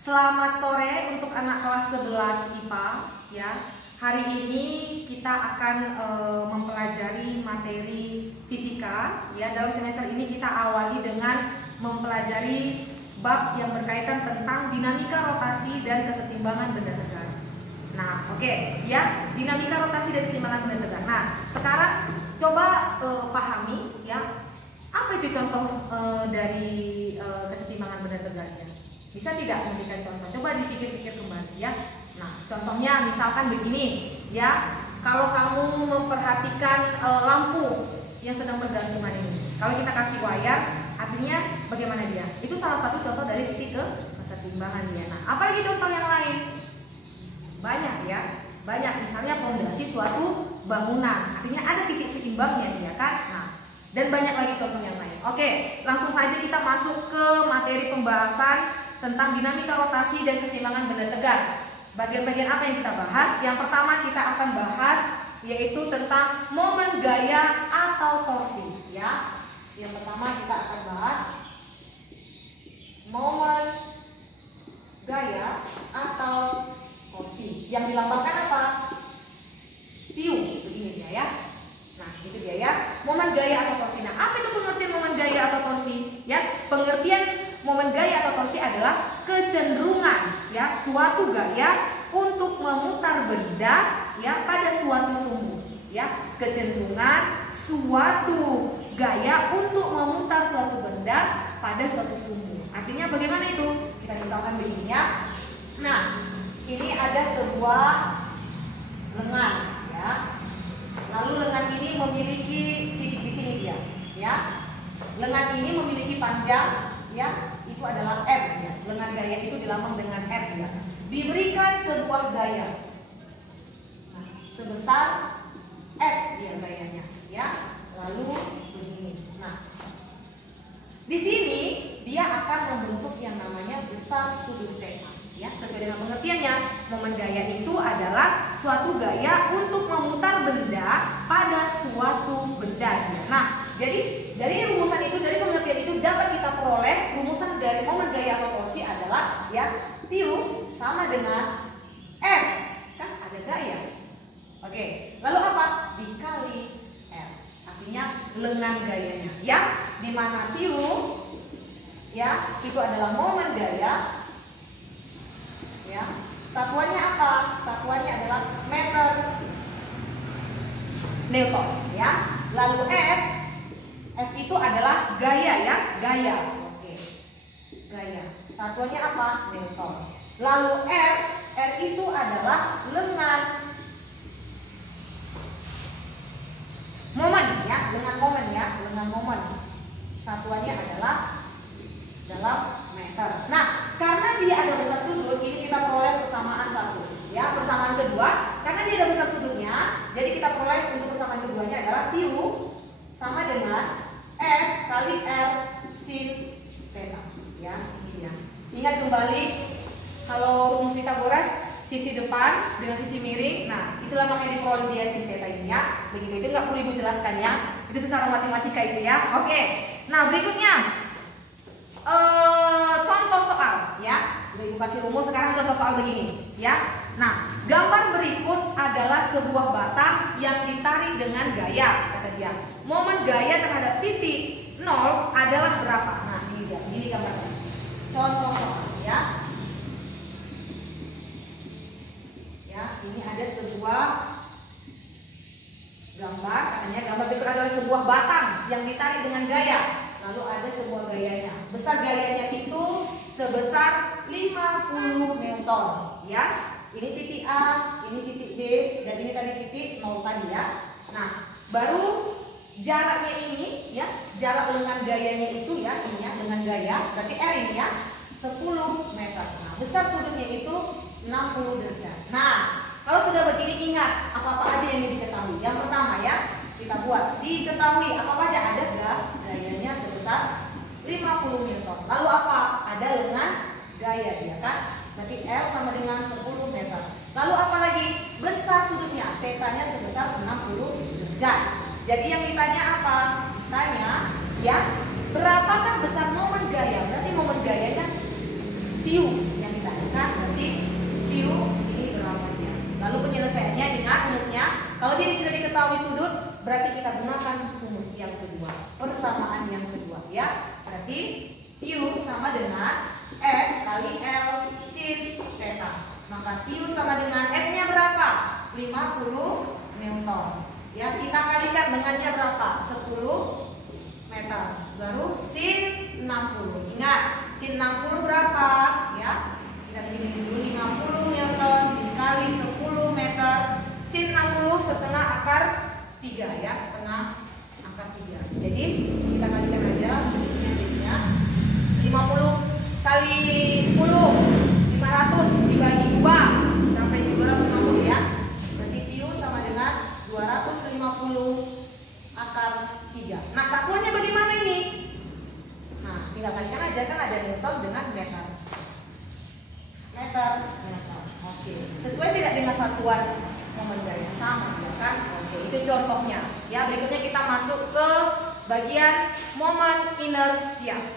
Selamat sore untuk anak kelas 11 IPA ya. Hari ini kita akan mempelajari materi fisika ya. Dalam semester ini kita awali dengan mempelajari bab yang berkaitan tentang dinamika rotasi dan kesetimbangan benda tegak. Nah, oke ya, dinamika rotasi dan kesetimbangan benda tegak. Nah, sekarang coba pahami ya, apa itu contoh dari kesetimbangan benda tegaknya? Bisa tidak memberikan contoh? Coba dipikir-pikir kembali ya. Nah, contohnya misalkan begini ya. Kalau kamu memperhatikan lampu yang sedang bergantungan ini, kalau kita kasih wayar, artinya bagaimana dia? Itu salah satu contoh dari titik kesetimbangan dia. Nah, apalagi contoh yang lain? Banyak ya. Banyak, misalnya fondasi suatu bangunan, artinya ada titik seimbangnya dia kan. Nah, dan banyak lagi contoh yang lain. Oke, langsung saja kita masuk ke materi pembahasan tentang dinamika rotasi dan kesetimbangan benda tegak. Bagian-bagian apa yang kita bahas? Yang pertama kita akan bahas yaitu tentang momen gaya atau torsi ya. Yang pertama kita akan bahas momen gaya atau torsi. Yang dilambangkan apa? Tiu, begini dia ya. Nah, itu dia ya, momen gaya atau torsi. Nah, apa itu pengertian momen gaya atau torsi? Ya, pengertian momen gaya atau torsi adalah kecenderungan ya suatu gaya untuk memutar benda ya pada suatu sumbu ya. Kecenderungan suatu gaya untuk memutar suatu benda pada suatu sumbu. Artinya bagaimana itu? Kita misalkan begini ya. Nah, ini ada sebuah lengan ya. Lalu lengan ini memiliki titik di sini dia ya. Lengan ini memiliki panjang ya, itu adalah R ya. Lengan gaya itu dilambang dengan R ya. Diberikan sebuah gaya nah, sebesar F ya gayanya ya. Lalu begini. Nah, di sini dia akan membentuk yang namanya besar sudut theta ya. Sesuai dengan pengertiannya, momen gaya itu adalah suatu gaya untuk memutar benda pada suatu benda ya. Nah, jadi dari rumusan itu, dari pengertian itu dapat kita peroleh rumusan dari momen gaya atau torsi adalah ya Tiu sama dengan F, kan ada gaya. Oke, lalu apa? Dikali R, artinya lengan gayanya ya. Dimana Tiu ya itu adalah momen gaya ya. Satuannya apa? Satuannya adalah meter Newton ya. Lalu F itu adalah gaya ya, gaya. Oke. Gaya. Satuannya apa? Newton. Lalu R itu adalah lengan. Momen ya, lengan momen ya, lengan momen. Satuannya adalah dalam meter. Nah, karena dia ada besar sudut, ini kita peroleh persamaan satu. Ya, persamaan kedua, karena dia ada besar sudutnya, jadi kita peroleh untuk persamaan keduanya adalah Tiu sama dengan F kali R sin theta ya, ini ya. Ingat kembali kalau rumus Pythagoras sisi depan dengan sisi miring. Nah, itulah makanya diperoleh dia sin theta ini ya. Begitu, itu nggak perlu ibu jelaskan ya. Itu secara matematika itu ya. Oke. Nah, berikutnya contoh soal ya. Sudah ibu kasih rumus, sekarang contoh soal begini ya. Nah, gambar berikut adalah sebuah batang yang ditarik dengan gaya, kata dia. Momen gaya terhadap titik 0 adalah berapa? Nah, ini dia, ini gambarnya. Contoh soal ya. Ya, ini ada sebuah gambar, katanya gambar berikut adalah sebuah batang yang ditarik dengan gaya. Lalu ada sebuah gayanya. Besar gayanya itu sebesar 50 Newton ya. Ini titik A, ini titik B, dan ini tadi titik 0 tadi ya. Nah, baru jaraknya ini ya, jarak lengan gayanya itu ya, ini ya, lengan gaya, berarti R ini ya, 10 meter. Nah, besar sudutnya itu 60 derajat. Nah, kalau sudah begini ingat apa-apa aja yang diketahui. Yang pertama ya, kita buat diketahui apa aja ada gayanya sebesar 50 Newton. Lalu apa? Ada lengan gaya dia kan? Berarti L sama dengan 10 meter. Lalu apa lagi? Besar sudutnya, tetanya sebesar 60 derajat. Jadi yang ditanya apa? Ditanya ya, berapakah besar momen gaya? Berarti momen gayanya Tiu yang ditanya. berarti Q ini berapanya. Lalu penyelesaiannya dengan rumusnya, kalau dia sudah diketahui sudut, berarti kita gunakan rumus yang kedua, persamaan yang kedua ya. Berarti Q sama dengan F kali L sin theta. Maka Q sama dengan F-nya berapa? 50 Newton. Ya, kita kalikan dengannya berapa? 10 meter. Baru sin 60. Ingat, sin 60 berapa? Ya, kita bikin dulu 50 Newton dikali 10 meter. Sin 60 setengah akar 3 ya, setengah akar 3. Jadi kita kalikan aja jadinya 50 kali 10 500 dibagi 2 sampai 250 ya. Berarti Q sama dengan 250 akar 3. Nah, satuannya bagaimana ini? Nah, tinggal kalikan aja, kan ada Newton dengan meter. Meter. Oke. Sesuai tidak dengan satuan momen gaya? Sama ya kan? Oke, itu contohnya. Ya, berikutnya kita masuk ke bagian momen inersia.